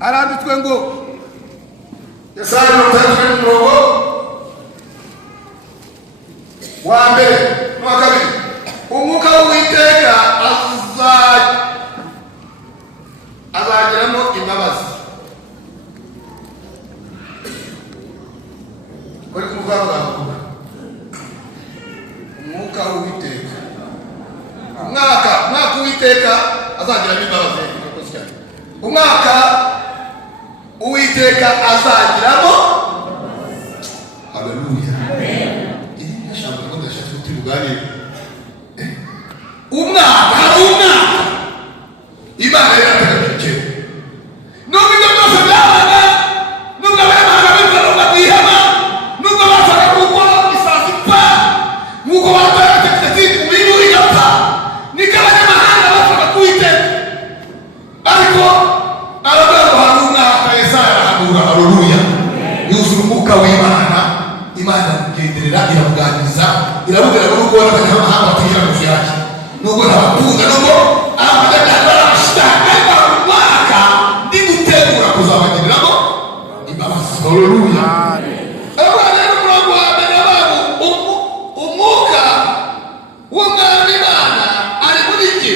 aranditswe ngo Yesaya 53 wa mbere n'uwa kabiri, umwuka w'Uwiteka azagiramo imbabazi. Uri kumva bavuga umwuka w'Uwiteka, umwaka w'Uwiteka azagiramo imbabazi. Umwaka Uwiteka azagiramo, haleluya, amen. Ndashaka ko ndashaka tuvuganire umwaka Imana yarategetse nubwo ibyo byose byabaga, nubwo abana b'Imana bihama, nubwo basaga kuko isazi pa, nubwo batategetse ibintu bigapfa, niko abanyamahanga basaga kuwiteka, ariko haleluya, yuzuye umwuka w'Imana. Imana kugenderera iramuganiriza, iramubwira ngo nubwo abanyamahanga batigira mu vyaki, nubwo ntabatunga, nubwo abanyamahanga barashaka, umwaka ndi gutegura kuzabagiriramo imbabazi. Haleluya, abana n'umurongo wa mbere wabo, umwuka w'Umwami Imana ari muri jye,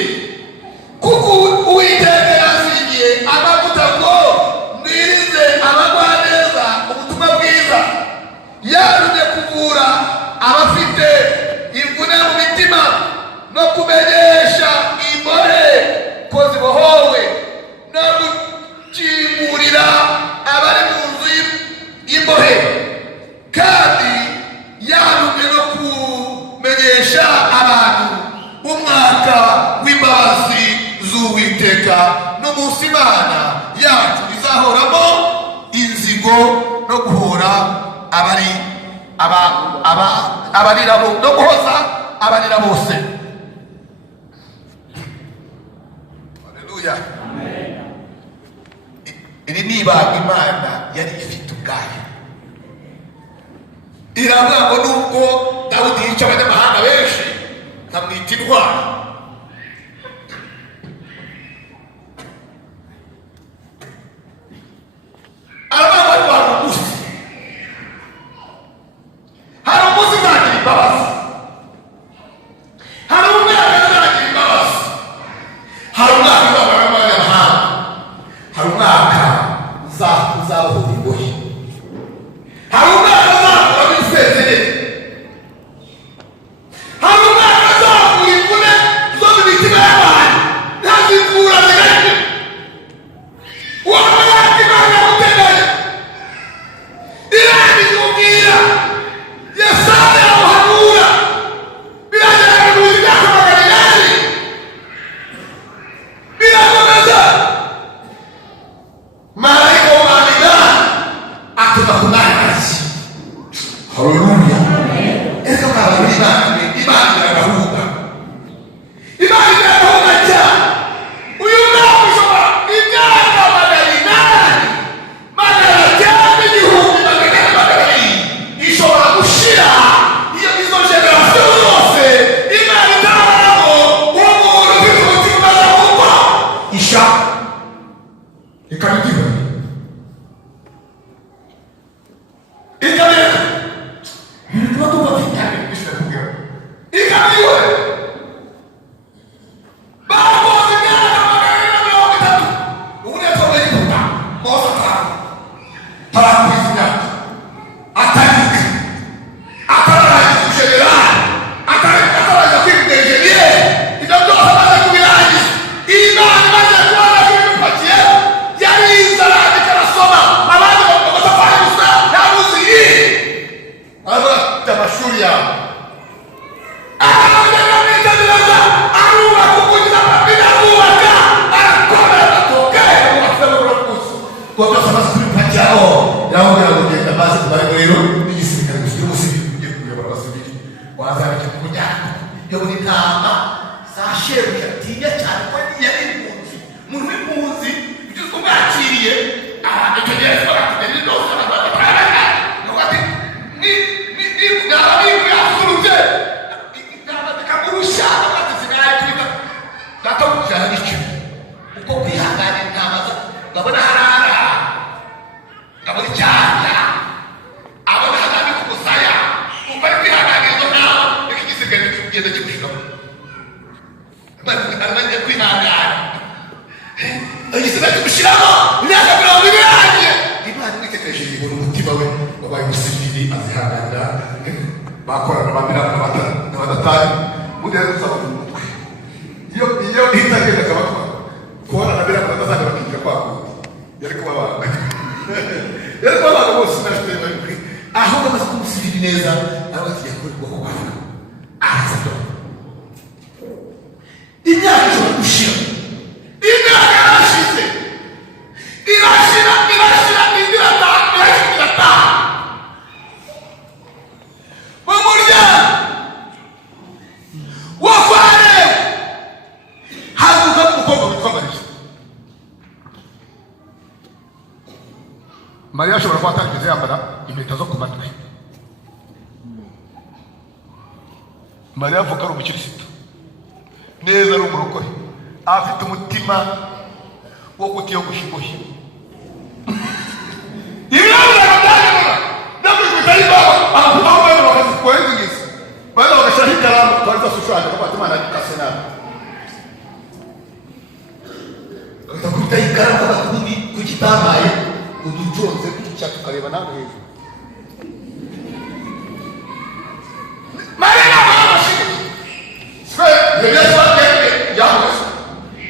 kuko Uwiteka yazingiye amavuta ngo mbwirize abagwaneza ubutumwa bwiza, yarumye kuvura abafite imvune mu mitima no kumenyesha imbohe ko zibohowe, no gukingurira abari mu nzu y'imbohe, kandi yarumye no kumenyesha abantu umwaka w'imbabazi z'Uwiteka n'umunsi Imana yacu izahoramo inzigo no guhora abarira no guhoza abarira bose. Haleluya, iri ni ibanga Imana yari ifite ubwayo. Iravuga ngo nubwo Dawudi yica abanyamahanga benshi nkamwita intwari, hari umunsi uzagira imbabazi, hari umwaka uzagira imbabazi, hari umwaka uzabara abanyamahanga, hari umwaka uzabohora imbohe, hari umwaka uzakura ibisezerere, hari umwaka uzakura imvune sinajya gushyiramo imyaka 20 irangiye. Imana imwitekereje ibona umutima we wabaye umusivili azihanganira bakorana n'abadatari ubundi rero tuzabona umutwe iyo itagenda akabatwa kubona na biriya batazajya bakigira kwa kundi yari kubabanga yari kubabanga bose nafite bari aho bamaze kumusivili neza nawe bagiye kurirwa ku bana araza dore imyaka ishobora gushira imyaka yarashize irashira irata mu muryango wa fare hazuka umukobwa witwa Mariya. Mariya ashobora kuba atarigeze yambara impeta zo ku matwi. Mariya avuka ari umukirisitu neza, ari umurokore, afite umutima wo kutiyogosha imbohe. Ibirabura byanyuma ndakwikwiza y'ibaba aho bano bakazikohereza bano bagashyiraho ikaramu twari zashushanya ko Imana ikase nabi bakakubita ikaramu bakakundi ku kitambaye uduconze gutya tukareba nawe hejuru. Mariya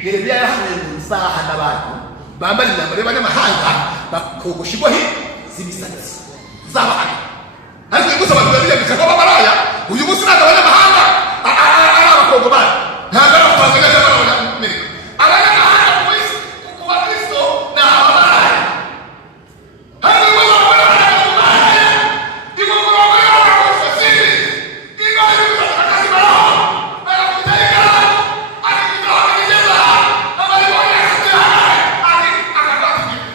Yeremiya yahanuye mu isaha n'abantu bambara imyambaro y'abanyamahanga bakogosha imbohe z'imisatsi z'abantu. Ariko uyu munsi abantu babiyambika nk'abamaraya. Uyu munsi ntabwo abanyamahanga ari abakongomani, ntabwo ari abatanzaniya cyangwa abanyamerika. Abanyamahanga ku bakristo ni abamaraya. Hari ibibazo abamaraya igomba kuba abasosiyete ingahe y'ubutaka akazimaraho bagakubita ikaramu akikitaho akigeza abayibonye akazihara akagata igihe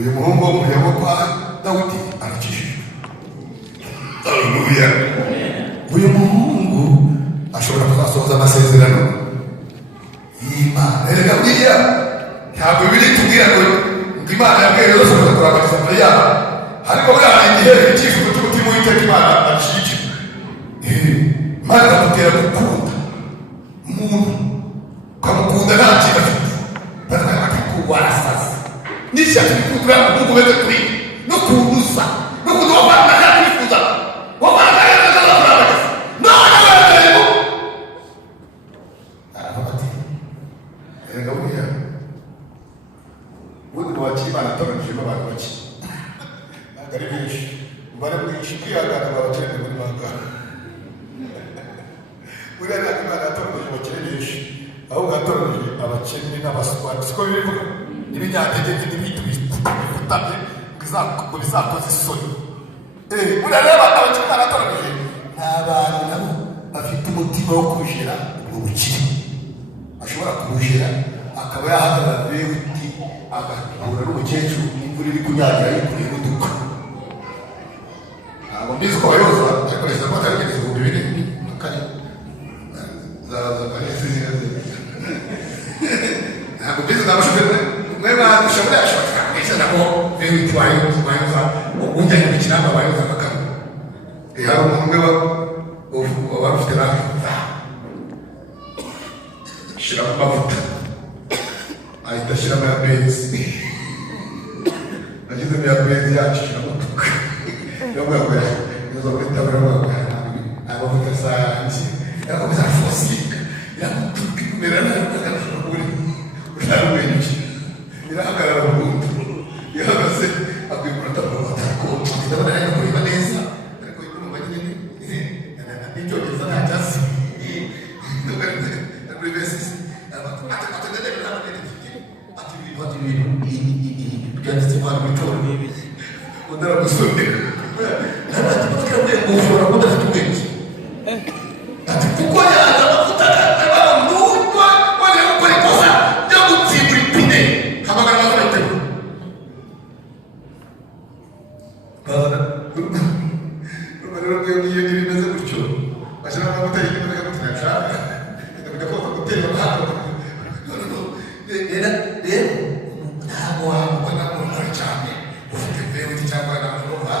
uyu muhungu w'umuryango kwa Dawidi arakijijwe. Haleluya. Uyu muhungu ashobora kuzasohoza amasezerano y'Imana. Erega buriya ntabwo biri tubwira ngo Imana yabwiye Yosefu ngo turabatiza Mariya, ariko buriya hari igihe icyifuzo cy'umutima w'Uwiteka Imana ashyigikira. Imana iramutera gukunda umuntu, ukamukunda nta kintu afite, bakakubwira warasaze n'ishyaka rikundira umuhungu umeze kuri no kuwuza no kuwuza wavana nta kwifuza wavana nta yakaza kurabageza none werekeyeho aravuga ati erega buriya ubundi mu bakiri Imana atoranijemo abantu bake ntabwo ari benshi, umubare mwinshi kwihangana babakene muri bangana. Buriya ntabwo Imana yatoranije abakene benshi, ahubwo yatoranije abakene n'abaswati, siko bivuga ibinyantege n'ibintu bifutamye ngo bizakoze isoni. Buriya rero abakene Imana yatoranije ni abantu nabo bafite umutima wo kubujera ubwo bukire, ashobora kubujera akaba yahagarara uti agahura n'umukecuru imvura iri kunyagira yikoreye imodoka. Ntabwo mbizi ko abayobozi bakoresha ko atagereza ibihumbi bine kare zaza karesi ntabwo mbizi n'abashoferi mwe badusha muri ashobora kwishya nabo bewe itwaye ubayoza ujya mu kinamba abayoza bakaba hari umuntu umwe wari ufite rafi shyiramo amavuta ahita ashyiramo ya benzi, agezemo ya benzi yacishiramo tuka yamwagura yoza muri tabura yamwagura amavuta asanze yarakomeza arafosika iramutuka ikumera nayo akarashobora kubura urarumenyuki irahagarara burundu ihagaze akwiye kurata mu matako ndabona rero kureba neza ariko ikumva nyine n'icyongereza nta cyasi muri besisi byanditse kwa mitora udara gusondeka ati mutwe ushobora kudafite ubwenge ati kuko yaza amavuta n'uwa wajya gukora ikosa ryo gutsimbura ipine hamagara amazina y'itego rero iyo bimeze gutyo bashyiramo amavuta y'ibintu bakagutina nshaka kujya koza gutera amahanga rero ntabwo wamubona umuntu cyane ufite vewiti cyangwa n'amajoroba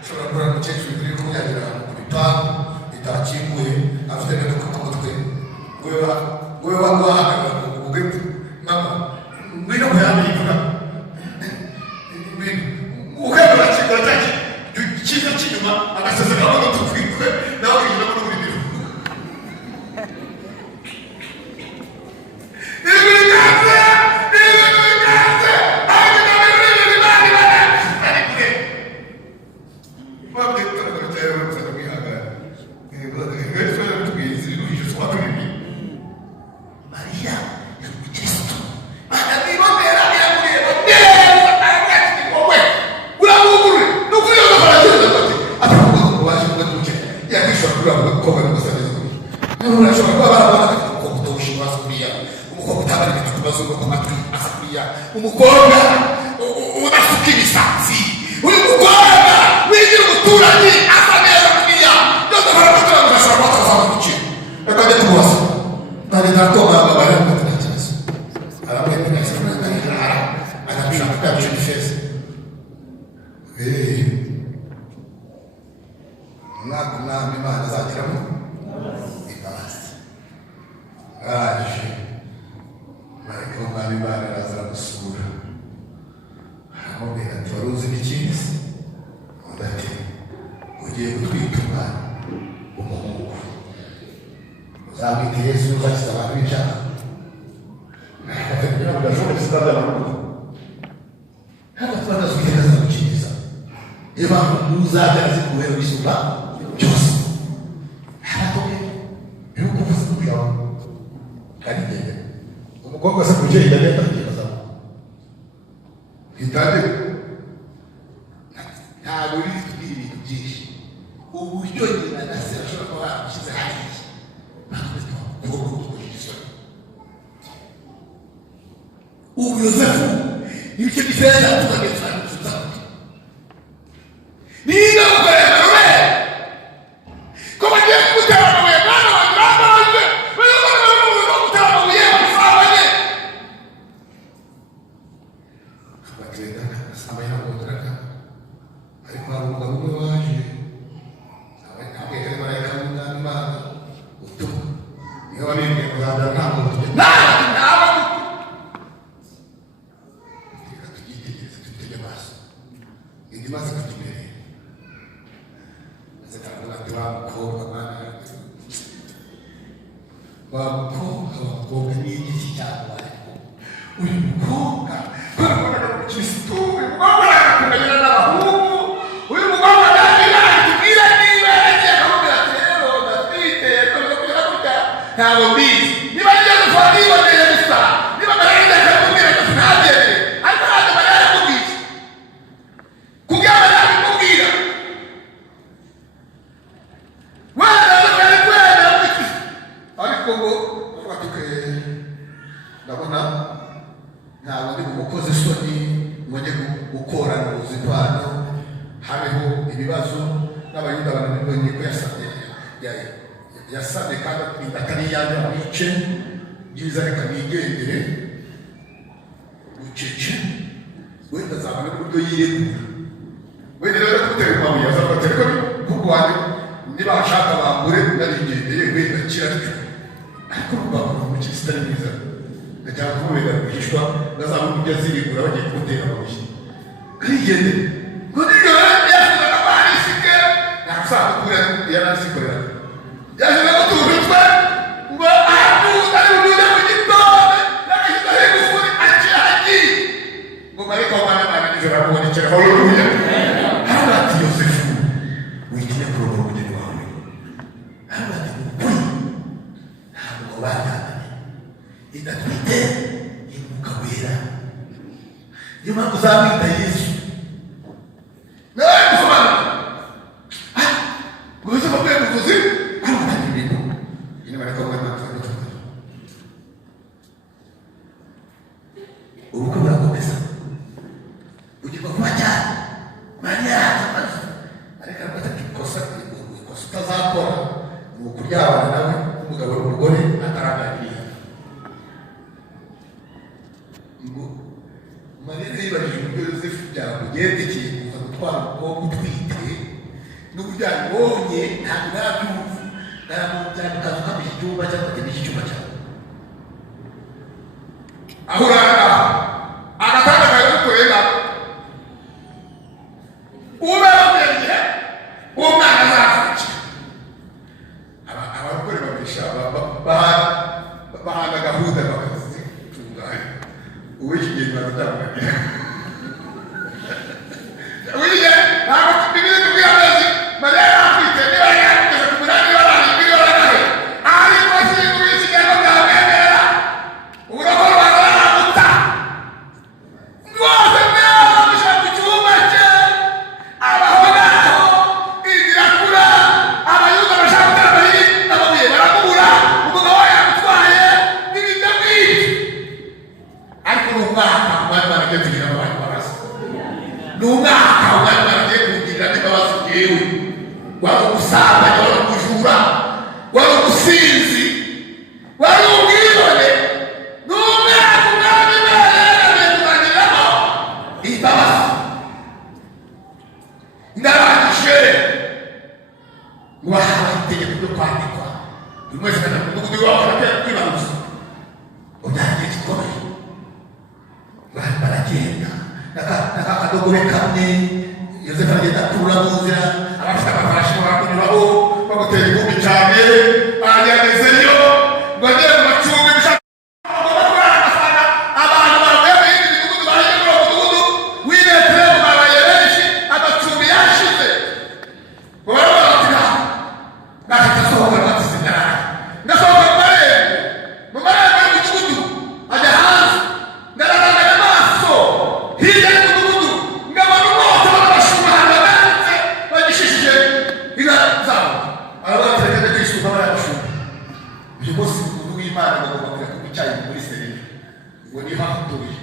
ushobora kubona umukecuru uri kumyagira ku bipangu bitakinguye afite n'aduka ku mutwe wowe wahagarara ubugwe mama ngwino kuyambika ukabona kigwa cyaki kiza kinyuma agasezeka mu tukwikwe nawe ukigera muri buri biro umukobwa udafite imisatsi uri mukobwa wigira umuturanyi asa neza kuriya yose baramutura ngo ashobora kuba atazaba gukira reka njye tumubaza ntabwo ntakoma ababare ngo nta kibazo aramwete neza n'agarara anamushaka kwabisha ifeza umwaka umwami Imana azagiramo imbabazi arangije ariko umwami Imana araza aramusura aramubwira ati wari uzi n'ikindi se undi ati ugiye gutwita umwana umuhungu uzamwita Yesu uzakiza abantu b'ibyaha kugira ngo udashobora kuzaba abantu ntabwo tuba tuzigenda zagukiriza niyo mpamvu uzajya azikubera wisura byose harakomeye rero kuvuza n'umugabo kandi ngende umukobwa se kujya yigenda akibaza hitande ntabwo uri kubwira ibintu byinshi uburyo nyina na se bashobora kuba bamushyize hariya ntabwo kugira isoni ubu Yosefu ibyo bifeza tukagira asambaye nakoderaga ariko hari umugabo umwe waje abwira marayika w'umwami Imana utuka niyo wabibwiye kuzambara ntabwo ntabwo tugitegereze tutege amaso indi maze kutumereye maze ntabwo ati wa mukobwa Mana wa mukobwa ni igiki cyangwa uyu mukobwa barabona ko Kristo uyu mukobwa arakundana n'abahungu uyu mukobwa atubwira niba yagiye akamubwira ati rero ndatwite tumaze kugera gutya ntabwo mbizi niba agiye gukora niboneye gusa niba marayika akamubwira ati ntabyemere ariko ntabwo Mariya yaramubwiye kugira ngo ntabimubwira wenda bakari kwenda ariko ngo batuke ndabona ntabwo ndi umukozi isoni mujye gukorana ubuzima habeho ibibazo n'abayuda bananiranye ko yasabye kandi atwinda akaniyanja abice byiza reka nigendere bucece wenda azabona n'uburyo yiregura wenda rero kumutera amabuye azafata ariko kuko wanjye niba ashaka bambure narigendeye wenda kiraryo ariko rubambura umukisi utari mwiza ndajya kumubera rwihishwa ngazabona ibyo azirigura bagiye kumutera amabuye kwigendere ngo nijoro yasize n'amarisike ntakusanga kure yarasikorera yasize n'utujutwe ngo ahakuza ari bunyuze mu gitondo n'agahita hegufuri aciye ahagiye ngo marayika w'Umwami Imana nijoro aramubonekera haleluya haravuga ati Yosefu witinye kurongora umugeni wawe haravuga ati ukuri ntabwo batandanye idatwite y'umwuka wera niyo mpamvu uzamwita Yesu nawe gusobanura gusa bakwiye kuvuzi haravuga ibintu nyine bareka kuba ntabwo ubukwe burakomeza ugirwa kuba cyane Mariya amaze ariko arataka ikosa utazakora ni ukuryabana nawe n'umugabo n'umugore ataraganiriza ngo Mariya yibajije uburyo Yosefu byamugendekeye kuza gutwara umukobwa utwite n'uburyo abibonye ntabwo narabyumva naramubyaye mu kazu kamenya icyumba cyangwa kagena iki cyumba cyawe aho urara agatanda kawe gukorera ubabwenge uwo mwana azavukira abagore babisha bahana gahunda bakazitunganya uw'ikigeni bazatangagira wiye ntabwo bibiri tubwira amezi Mariya yakwite niba yakugeza ku munani w'abantu miliyoni nawe ariko sinzi w'ikigeni byamwemerera urugo rwawe baramuta rwose mwabamisha ku cyumba cye abaho naho inzira kura abayuda bashaka gutanga amabuye baramubura umugabo we yamutwaye n'ibyo ngibyo ariko ni umwaka Umwami Imana agiye kugira abantu barasa ni umwaka Umwami Imana agiye kugira n'imbabazi byewe wari umusambanya wari umujura wari umusinzi wari ubwibone ni umwaka Umwami Imana yaragiye kuzaniramo imbabazi ndarangije wahawe itegeko ryo kwandikwa buri wese akajya mu mudugudu iwawe akajya kwibaruza ubyagiye gikomeye baragenda n'akadogobe kamwe Yosefu aragenda akurura mu nzira abafite amafarashi barakunyuraho bagutera igumbi cyane aragezeyo ngo agere mu macumbi bishaka abantu bavuye mu yindi midugudu baje muri uwo mudugudu w'ibetelehemu babaye benshi amacumbi yashize ngo baravuga bati nahita asohoka rwatsi naraye ngasohoka mu marembo y'umudugudu ajya hanze ngararanganya amaso hirya y'umudugudu ngabona umwotsi w'abashumba hanze bagishishije inka zabo arabatereka kwisuka barabashumba uyu munsi umuntu w'Imana agomba kujya kunywa icyayi muri sereri ngo niho hatuye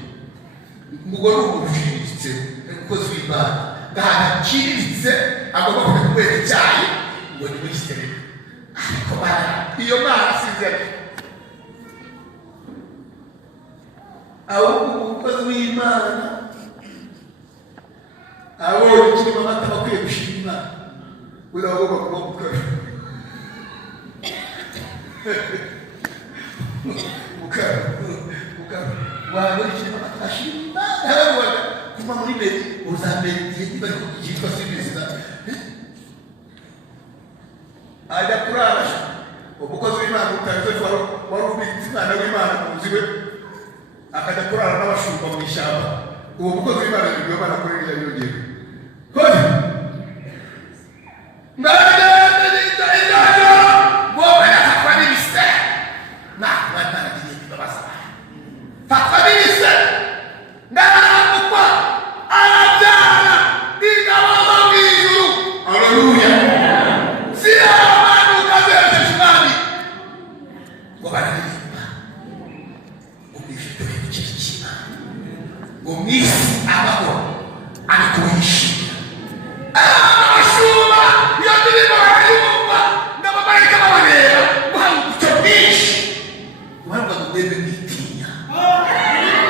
umugore uciriritse umukozi w'Imana ntabwo aciriritse agomba kujya kunywera icyayi ngo ni muri sereri ariko iyo Mana asinzira ahubwo umukozi w'Imana abonye kirimo amata bakwiye gushima urabona ko mukora mukara wabona kirimo amata ashima abona kuva muri mbere uzamenye bari kugitwa sibizina ajya kurarasha umukozi w'Imana utaze wari ubitse Imana w'Imana muziwe akajya kurara n'abashumba mu ishyamba uwo mukozi w'Imana nibyo Imana akorera yongeye kodi ndagenda indajo wowe yakwa n'ibise na ndanagiye bibasa fakwa n'ibise ndakwa arabyana ingabo z'ijuru haleluya siya abantu kazeze shimani ngo bararirimba ubifite ikikina ngo mwisi abaho ariko yishimye abashuma iyo ndirimbo barayumva n'abamarayika babareba guhabwa icyo bwinshi guhabwa gubebe mwitinya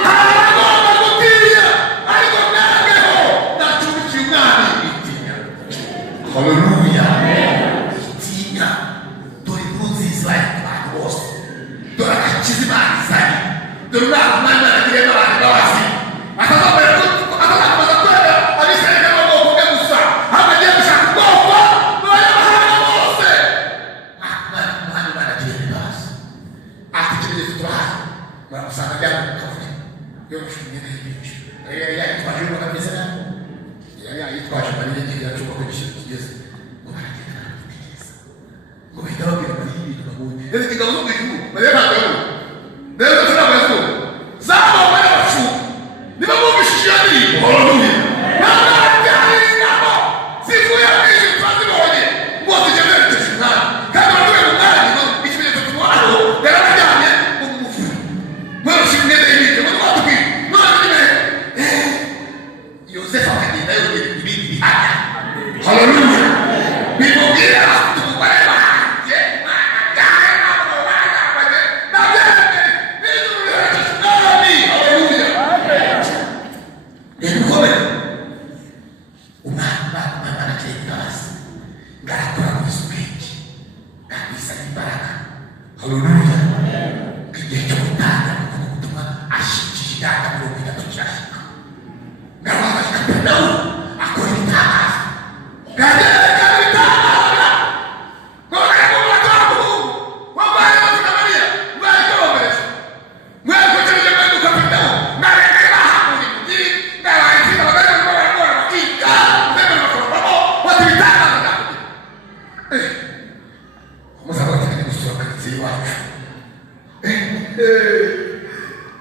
haragomba gutinya ariko ntabweho nacubikiye umwami mwitinya haleluya mwitinya dore inkuru nziza y'abantu bose dore agakiza Imana izanye dore umwaka Imana yaragiriyemo abantu babazi akazakomeza kwera abisirayeli n'amabwoko bwe gusa ahubwo agiye gushaka ubwoko bw'abanyamahanga bose umwami Imana agiriyemo imbabazi ati ikimenyetso turahaye baramusanga byari mu kavuyo yoroshe imyenda y'ibinshi yari yitwaje y'urubaga mwiza nabi yari yitwaje marine ngiye yacuba ko igishyira kigeze ngo baragenda baramutegereza ngo bahita babwira bari y'ibintu babonye rero ingabo zo mu ijuru bari ntabwo yabonye rero ntabwo yabonye zabawe n'abashumba niba bumvishije iyo ndirimbo haleluya n'ababyari ingabo zivuye mu ijuru twazibonye ngo zigenekereje umwami kandi batuye mu mwami ngo ikimenyetso tumwaho yarabaryamye ngo mumuvure mweroshe imyenda y'ibindi ngo twatubwire none nyine Yosefu akagenda yongera ibindi bihamya haleluya bimubwira umugore wanjye umwana byawe ntabwo bagambanye nabyemeye n'ijuru riherekeje umwami haleluya rero ukomere umwana arakeye imbabazi ngarakora kugeza ubwenge ngakwisana imbaraga haleluya igihe cyo gutanga no kuvuga ubutumwa ashikije imyaka 30 kirashika ngababaje Kaperinawumu akora ibitangaza ngagereka ibitangaza ngo bakamuha twamuhu wambaye amavuta Mariya mwari komereza mwari kutereje mwari Kaperinawumu mwarengere bahakuye mugi ngabaye izina bagari barakora bakiga mbere bakoramo bati ibitangaza ndakugira umusaza wateganya gusura karitsiye iwacu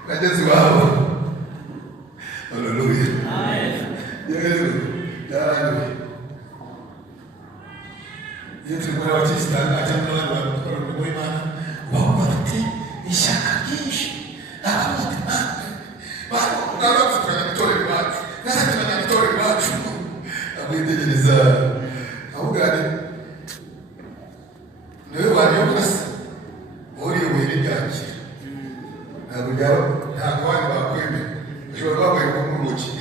bageze iwabo haleluya Yesu mwana wa Kristo ajamna watu kwa Mungu Imana wao bafite ishaka ryinshi abamutima bako ngaruka kwenye mtore wacu nasa kwenye mtore wacu abitegereza ahugane niwe wariyo kasi uri wiri byaki ntabwo wari bakwemera ushobora kwabaye nk'umuruki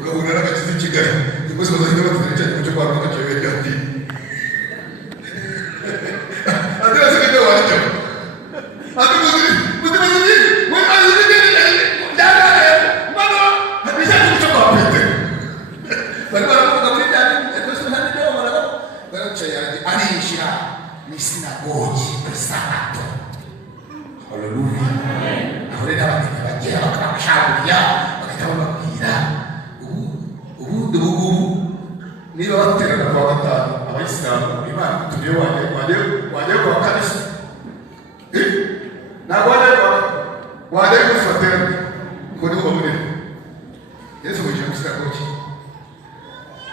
ugahura n'agakiza i Kigali rwose bazahita batuzana icyago cyo kwa Rwanda kiyobe cyati adirase kajya waryo ati muzi we azibigeni byagare mano bishaje cyo kwa Petero bari baravuga muri cyane rwose handi byo baraga baracaye arishira ni sinagogi kuri sabato haleluya ahore n'abandi bagiye bakabashakira bakajya bababwira ubundi bugubu niba baterana kwa gatanu abayisilamu Imana tugiye wajya kwa kanisa ntabwo wajya kufatira ngo ni ubumwe Yesu wicaye mu sinagogi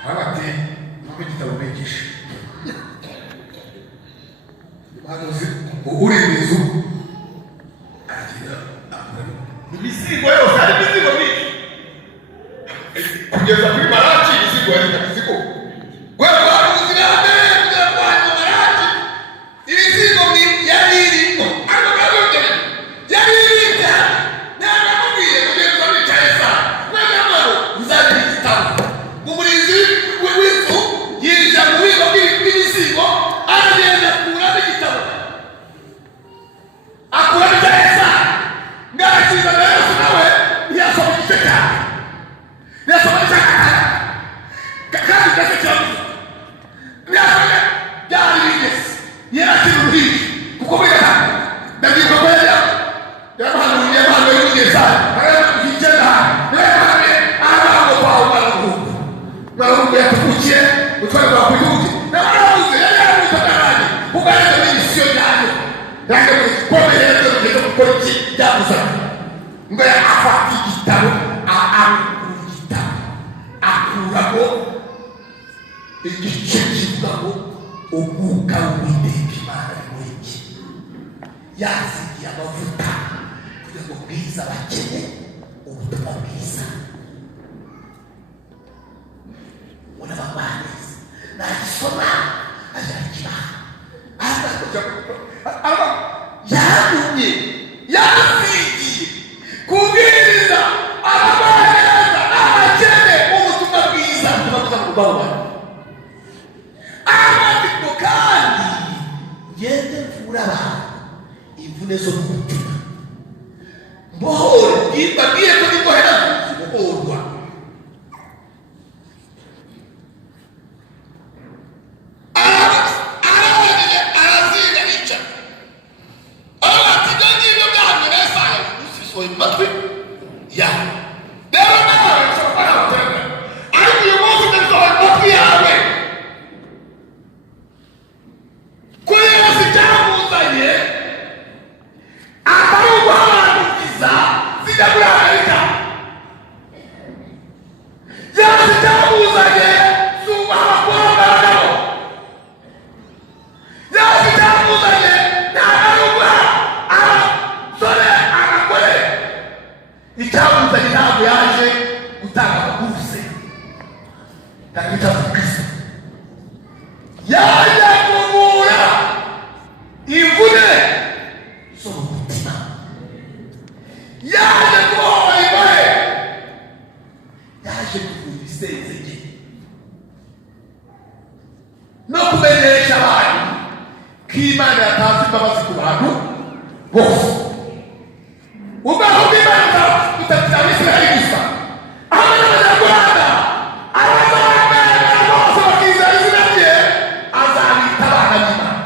hagati mu gitabo bigisha banuzi uri bizu ibisigo yose hari ibisigo byinshi kugeza kuri Maraki ibisigo hari ibisigo wewe waruzi na mbere kugera kwa Maraki ibisigo yari irimo ariko kabyo yari irimo ntabwo mubwiye kugeza muri Kaisa wewe ngo uzabiri igitabo igice kivugaho umwuka w'Uwiteka Imana ari muri iki yazigiye amavuta kugira ngo bwiza bakene ubutumwa bwiza. Unababaniza nakisoma ajakira yanumye yazigiye kubwiriza ababaneza abakene ubutumwa bwiza tubabuza kubaho ariko kandi ngende mvura imvune zo mu mutima mbohora mbabwiye ko nimbohera mbohorwa matwi ya rero nawe ushobora gutenda ariko uyu munsi ndasohoye matwi yawe kuri yose cyamuzanye atari uguhabanukiza zijya guhagarika yose cyamuzanye si uguhabakuhamagaraho yose cyamuzanye ntagarugwa abasore abagore icyamuzanye ntabwo yaje gutanga amakuru ntabwo Kristo yaje kuvura imvune zo mu mutima, yaje kubohora imbohe, yaje kuvura ibisenzege no kumenyesha abantu ko Imana yatanze imbabazi ku bantu bose. Ubwaho bw'Imana butakira Abisirayeli gusa, ahubwo n'Abanyarwanda abazabemera bose bakizera izina rye azabita abana b'Imana.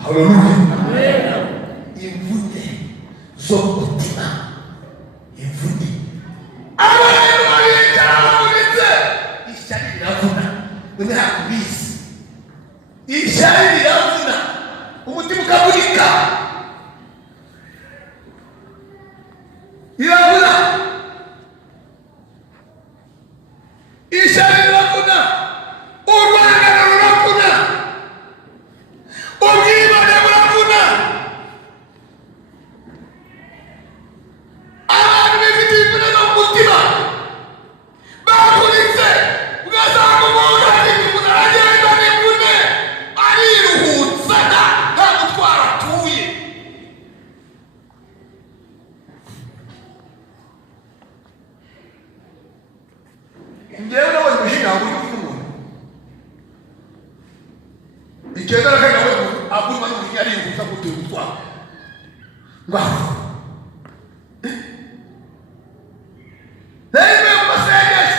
Haleluya. Imvune zo mu mutima, imvune abantu babicara bamuritse, ishyari riravuna we ntakubizi, ishyari riravuna umutima ukavunika, iravuna ishyari riravuna, urwangano ruravuna, ubwibone buravuna, abantu bifite imvune zo mu mutima bavuritse, ugasanga umuntu afite imvune aragenda n'imvune ariruhutsa nta mutwaro atuye. Njyewe nawe mushinga ngo uri ufite umuntu icyenda kandi nawe agurwa n'umujinya ariruhutsa gutera umutwaro ngaho rero mu masengesho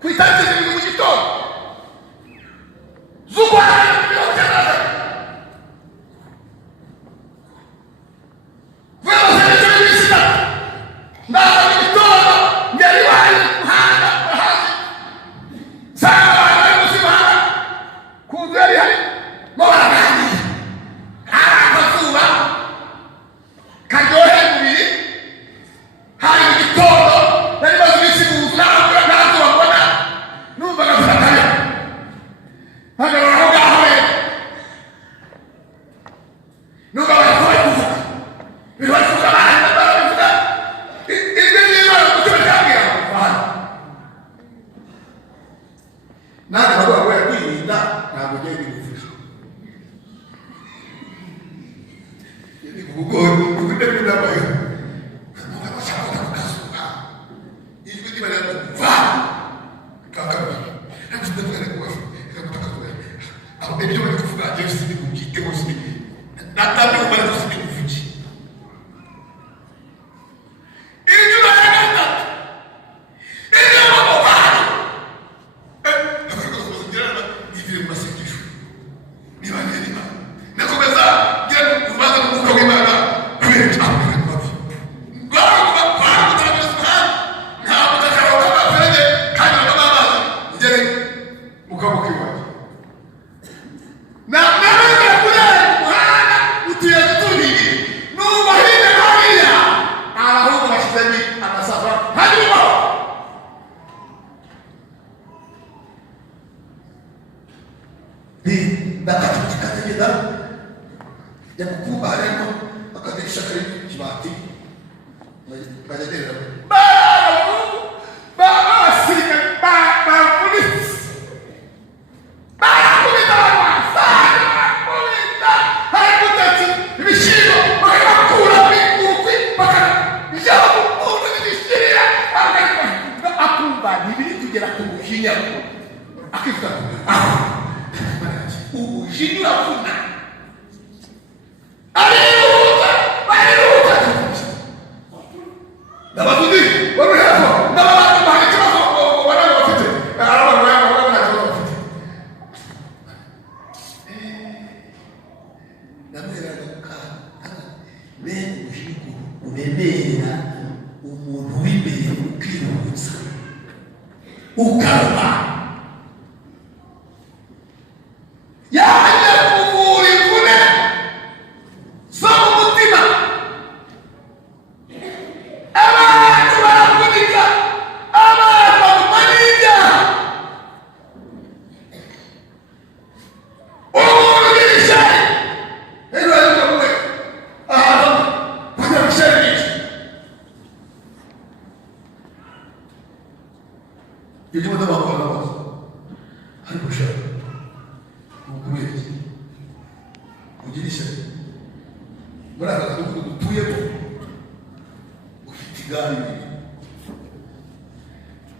ku itariki zirindwi mu gitondo z'ukwezi mirongo icyenda vuba amasengesho y'iminsi itatu ndaza mu gitondo ngeri bari umuhanda hasi nsanga abantu bari munsi y'umuhanda ku nzu yari ihari mo baraganira, hari akazuba karyoheye umubiri, hari mu gitondo nari maze iminsi mu nzu nta zuba mbona, numvaga ziratanya hagarara aho ngaho rero numva abantu bari kuvuga ibintu bari kuvuga abantu barabivuga ijwi ry'Imana mu mutima cyambwira ngo hano nawe ntabwo wakwiye kwirinda, ntabwo ugiye kwigufasha ubugori ufite n'indabayo bashaka kukazuba ijwi ry'Imana va kakaba ntabwo ndavuga ngo kakaba aho ibyo bari kuvuga Yesu ni kubwite bose natabye ubara bose ni kuvugi ijwi ry'Imana ijwi ry'Imana nivire mu masengesho niba nirima nakomeza ngira urubanza rw'umwuka w'Imana kubera ijambo ry'Imana rwaruba rwarutangiza nta mutaka w'amaferege kandi n'amazi ngere mukabuka iwacu namamaza kurera umuhanda uti ndakatikagenda yakukumba harimo akadirisha kari kibati bajaderera baba basirika baba polisi barakubita abasana barakubita harakutati ibishiro bakakura urukwi bakana ijabo umuntu n'ibishirira akumva nibiri kugera ku muhinya akivuga ubujinya urabona ariruka bariruka n'abatuzi bari hafi n'abantu bahari ikibazo banani bafite abantu bayabona nta kibazo bafite namweraga mukana bene ubujinya uremerera umuntu w'imbere ukirutsa ukaruma yaje kuvura imvune zo mu mutima. Abantu baravunika, abantu baguma n'ibyaha. Umuntu ugira ishyari rero ariko we ahantu kugira ishyari nyinshi irimo n'abakora bose ariko ishyari kubera iki ugira ishyari muri aka gahugu dutuyemo ufite igare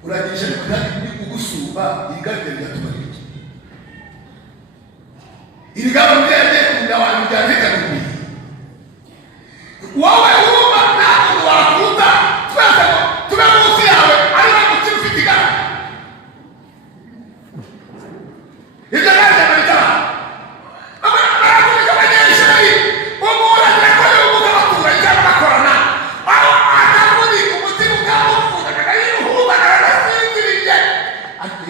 uragira ishyari kandi uri kugusumba iri gare rigatuma rito iri gare ryagiye kunda abantu ryandikanye wowe wumva nta muntu wakuta twese tube munsi yawe ari we mukiri ufite igare ibyo gare ry'amerika baravunika abanyeshuri umuntu agira ko yumva abaturage cyangwa bakorana akavunika umutima ukamufunga akayihuza akanasinziriye ariko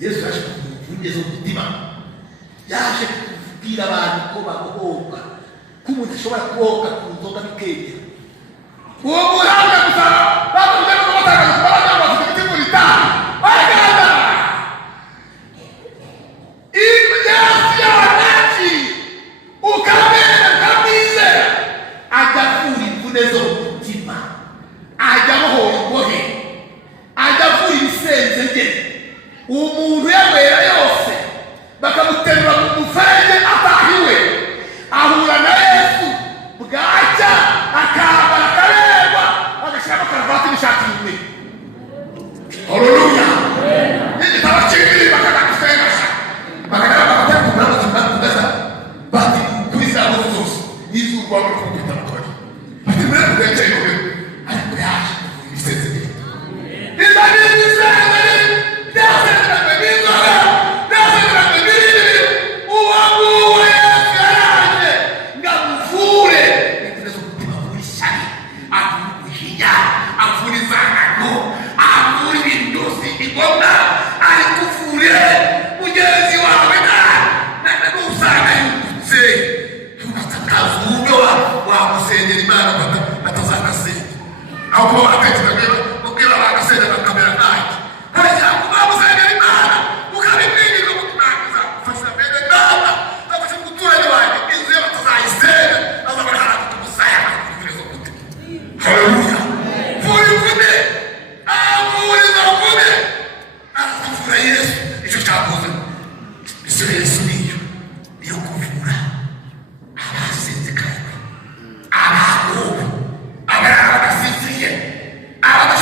Yesu yaje kugeza umutima yaje kubwira abantu ko babohoka ko umuntu ashobora kubohoka ku nzoga bikegera uwo muntu aje gusaba bakujya no batanga kubana bafite imitima itanu baganda imyasi y'abanaki ukamera ukamwizera ajya kuvura imvune zo mu mutima ajya abohora imbohe ajya avura ibisenzege umuntu yabera yose bakamuterura mu muferege atahiwe ahura na Yesu bwacya akambara akareba agashyiramo karavati n'ishati y'umweru. Haleluya! Igitabo kibiri bakanagusengesha bakagana bagatera ku murama kugeza bati kuri za bose zose n'izuba bari kumwita amakori bati mbere kugacya yobe ariko yaje kuvura ibisenzege izari ibisenzege Abana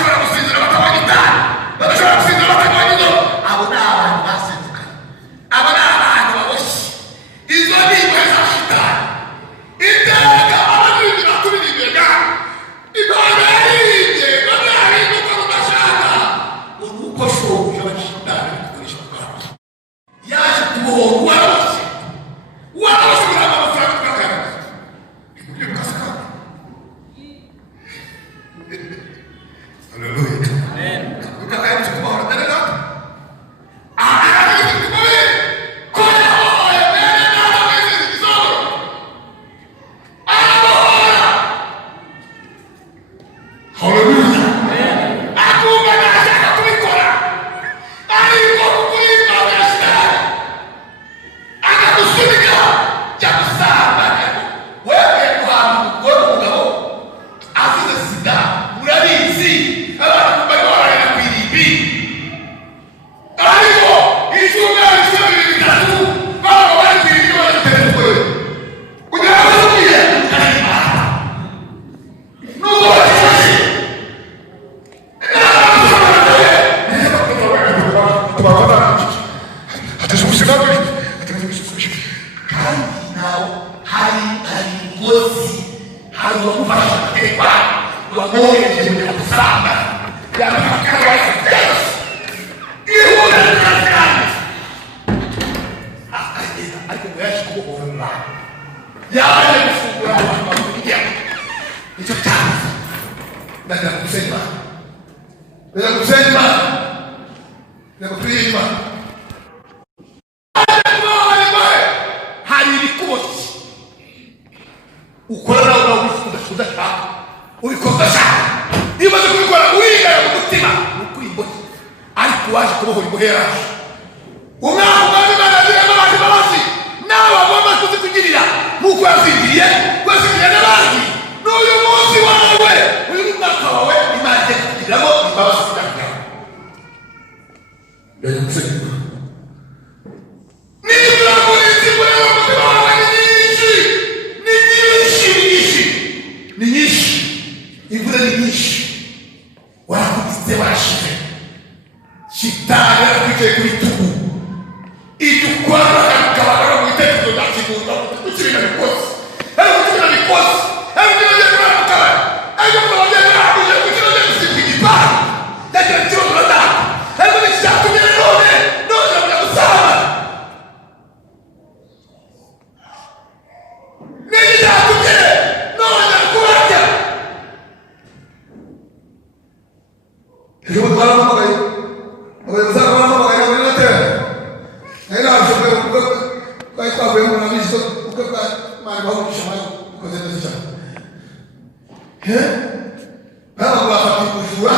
hari uwamufasha amategeko wamwohereje mu gusanga yamakara wese byose ihura n'akandi akagenda ariko ngo yaje kubohora umwana yaje gufungura abantu bakuriye nicyo cyane ndagira gusenya hari ibikuboti ukora nawe udashaka ubikoza cyane iyo umaze kubikora urigaya mu mutima ukuri imboni ariko waje kubohora imbohe yaje umwana umwami Imana yagiriyemo abandi imbabazi nawe agomba kuzitugirira nk'uko yazigiriye n'abandi n'uyu munsi wawe uyu ni umwaka wawe Imana igiye kukugiriramo imbabazi zidakora ndagira gusenya nibura muri nzibura y'umutima wawe ni nyinshi imvura ni nyinshi warakubise warashize shitani yarakwicaye kuri tugu ibyo ukora bakabagara mu bitekerezo bya kigunda ukibina bikoze ukibina bikoze ukibina bikoze mukabari ukibina bikoze ukibina gusiga igipangu ndagira ikibazo uradaka ariko ntikizatumye none bajya gusaba ntikizatumye none kubarya ejo twaramamagaye abayobozi baramamagaye muri natera nayo ntabwo twari twavuye mu nabizo kuko Imana ibahugisha amahoro ikoze neza cyane ntabwo bafata ubujura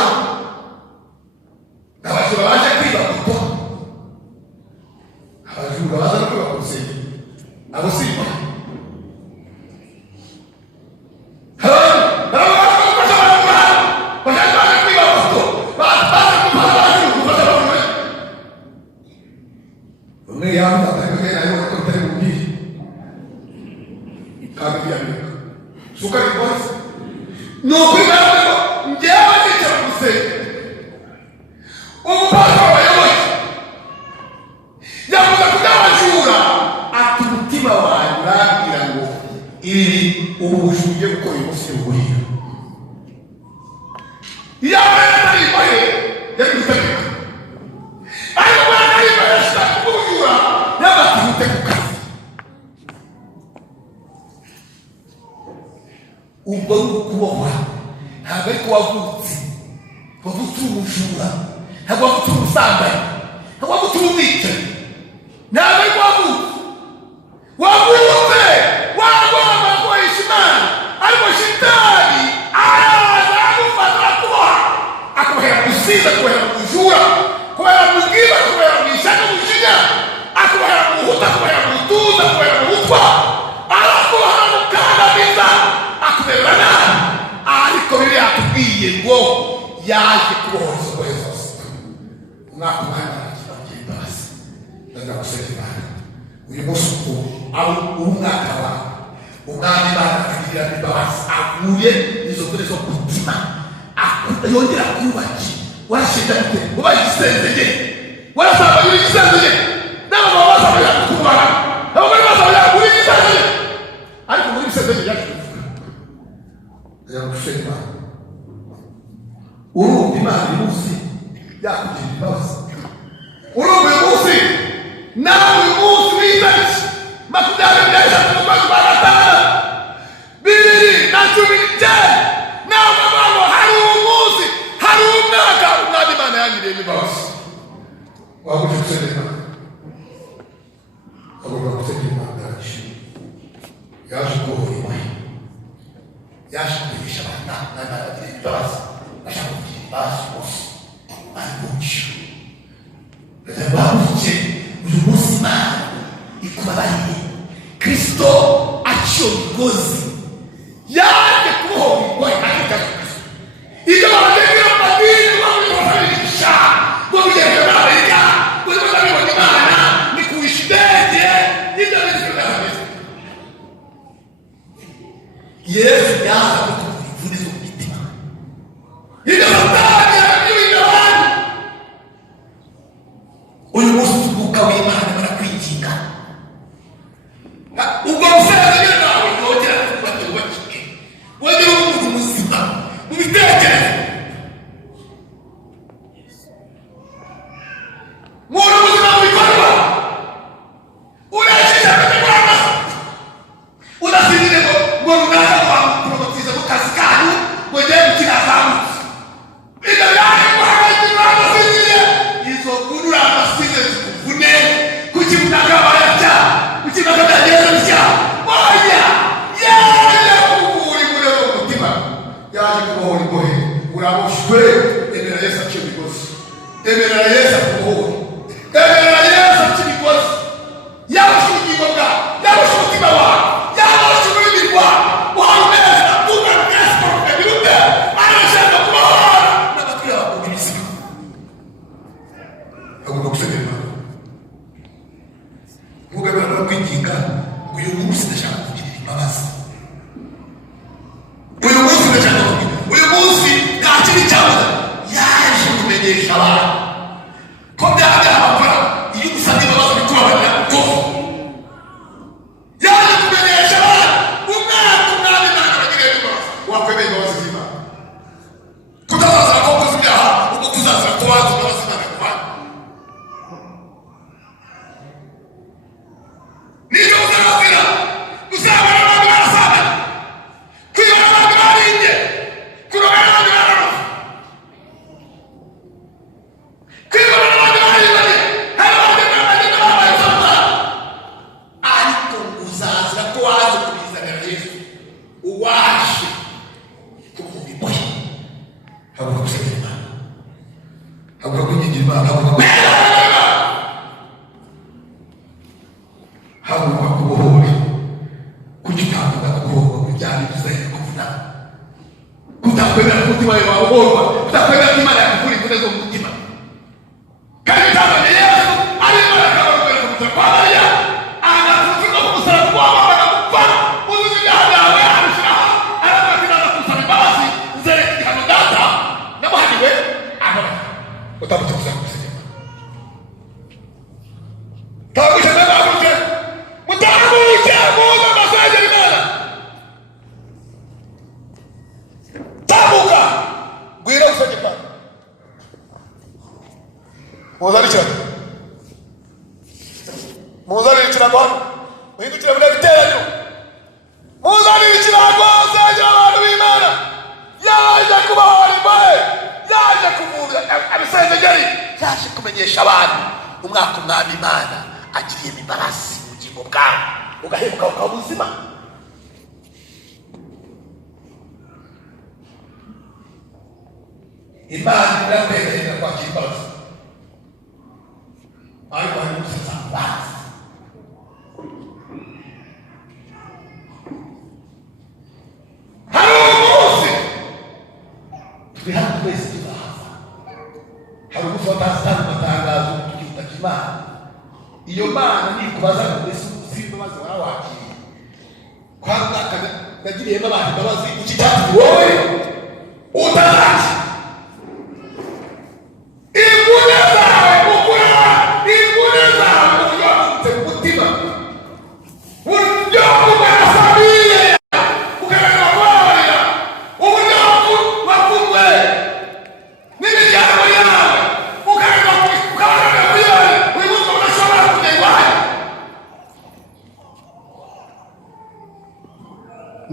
abajura baje kwiba kuko abajura baza no kwiba ku rusengero abo simba ubwo kubohwa ntabwo ariko wavutse umujura ntabwo wavutse umusambanyi ntabwo wavutse umwicanyi ntabwo ariko wavutse wagomba guhisha Imana ariko shitani araza agufata akuboha akubohera mu gusiza akubohera mu bujura akubohera mu bwiba akubohera mu ishyaka n'umujinya akubohera mu buhuta akubohera mu butuza akubohera mu butwa arakubohera mu kandamiza akubera nabi ariko Bibiliya yatubwiye ngo yaje kubohora imbohe zose umwaka umwana aragiye imbabazi ndagira gusenya Imana uyu munsi uri umwaka wawe umwami Imana akagirira imbabazi akuye izo mvune zo ku mutima yongera kubaki warashinja gute ubaye igisenzege warasanga uri igisenzege n'abagabo basabira kukubara abagore basabira uri igisenzege ariko muri igisenzege yaje gusenya Imana urumva Imana uyu munsi yakugirira imbabazi urumva uyu munsi nawe uyu munsi w'itariki 2025 nawe abantu hari umunsi hari umwaka umwami Imana yangiriye imbabazi waguje gusenya Imana agomba gusenya Imana yaje kubohora imbohe yaje kubigisha abantu n'abagiriye imbabazi bashaka kugira imbabazi bose barigumisha babuke uyu munsi Imana ikubabariye Kristo aciye umugozi yaje kubohora imbohe akita Kristo ibyo babategera mu madini babigisha ngo bigende barareka ngo bazabibona Imana ni kuwisha indege n'ibyo bizigamije Yesu yaza kutuvura imvune zo mu mitima ibyo batangira n'ibindi abantu uyu munsi umwuka w'Imana barakwinginga ubwo musaza nawe yongera kuba cyubakike ngohe uraboshwe emera Yesu aciye imigozi emera Yesu akubohore emera Yesu aciye imigozi yaboshe ubugingo bwawe yaboshe umutima wawe yaboshe ururimi rwawe wameza tuba Kristo ebirute arashaka kubohora n'abakiriya bakunda ibisigo agomba gusengera mugabira no kwinginga uyu munsi ndashaka kugirira imbabazi uyu munsi ndashaka uyu munsi ntakiri cyangwa yaje kumenyesha abantu ko byaba bakora iyo usabye imbabazi bitubabarira ko yaje kumenyesha abantu umwaka umwami Imana bagiriye imbabazi wakwemeye imbabazi z'Imana kutazazira ko ukoze ibyaha ubwo kuzazira ko wazi imbabazi Imana kuvana niyo uzababwira uzabona abantu barasabana kwibona abantu barinde kurogana abantu bararofa kwibona abantu barinde hari abantu bagenda babaye uzabona ariko uzazira ko waje kubizanira Yesu uwaje kuvuga imbohe haguruka gusengera Imana haguruka kwingingira Imana haguruka kubohora kugitanga kubohora kubyara ibizanye kuvuna kutakwemera umutima wawe wabohorwa kutakwemera ko Imana yakuvura imvune zo mu mutima kandi utabonye Yesu ari Imana akabarwera kumutura kwa Mariya agakuvuga ku musaraba w'abana gupfa uzuza ibyaha byawe arushyiraho arabakiraza kusaba imbabazi uzereka igihano data namuhaniwe abona utabutse kuzakusengera tagushye n'abaguke mutamuke muze amasengera Imana tamuka gwira usengera muzanire ikirago hano muhindukire muri biteranyo muzanire ikirago usengera abantu b'Imana yaje kubahora imbohe yaje kuvura abisenzegeri yaje kumenyesha abantu umwaka umwami Imana agiriyemo imbabazi mu bugingo bwawe ugahemuka ukaba ubuzima Imana irakwemerera kwakira imbabazi ariko hari umusaza mbazi hari umunsi turi hano twese tuzahaza hari umunsi watazitanga amatangazo tukitaka Imana iyo Mana nikubaza ngo mbese uzi imbabazi warawakiriye kwa mwaka nagiriyemo abantu imbabazi iki cyatsi wowe utazazi imvune zawe ukura imvune zawe uryamutse mu mutima uburyo bw'amarasabiye ugaragara kubabarira uburyo wakumwe n'imiryango yawe ugaragara kuri yawe buri munsi udashobora kujya iwawe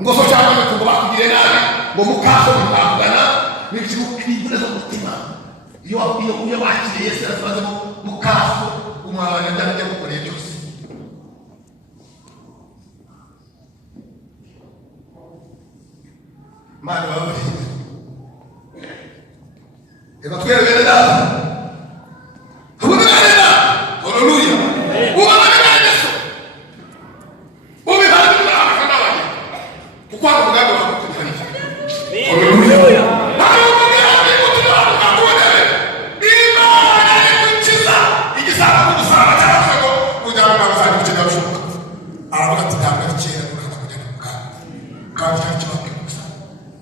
ngoso cyangwa ngo bakugire nabi ngo mukaso mukavugana n'ibimvune zo mu mutima iyo bakiriye Yesu arabaza mukaso umwabana ndabyo gukoreye byose Mana babarire eba twebere data ubibana haleluya ubibana Yesu ubibana n'abana bawe kuko umugambi wawe kufanisha haleluya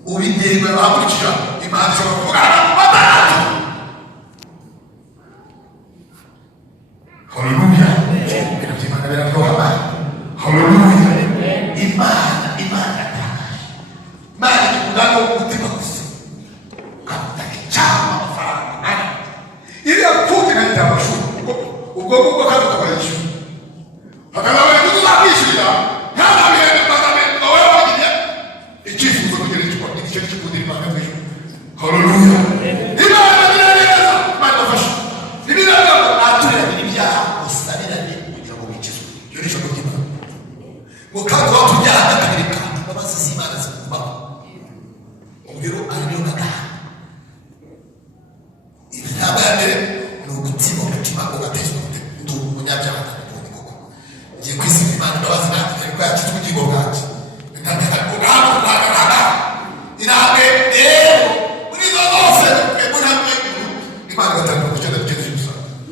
ubindego bakurikira Imana ishobora kuvugana batatu haleluya ibintu by'Imana biraryoha haleluya Imana Imana ikuvugana umutima gusa ukabutaka icyama amafaranga iriya pfuke nahita amashuri ubwo ngubwo kandi ukabara ishuri hakazabona ko tuzakwishyurira ntazabihembe bazabihembe wowe wagiye icyifuzo kugira icyo kikundira Imana mu ijuru haleluya Imana birareza Imana bafasha ibiraga aturira ibyaha usabirane kugira ngo bikizwe iyo ni ijambo ry'Imana ngo kandi watubyaha kabiri kandi imbabazi z'Imana zikubaho ubwo rero ari niyo gataha mbere ni ugutsima umutima ugatezwa ndi umunyabyaha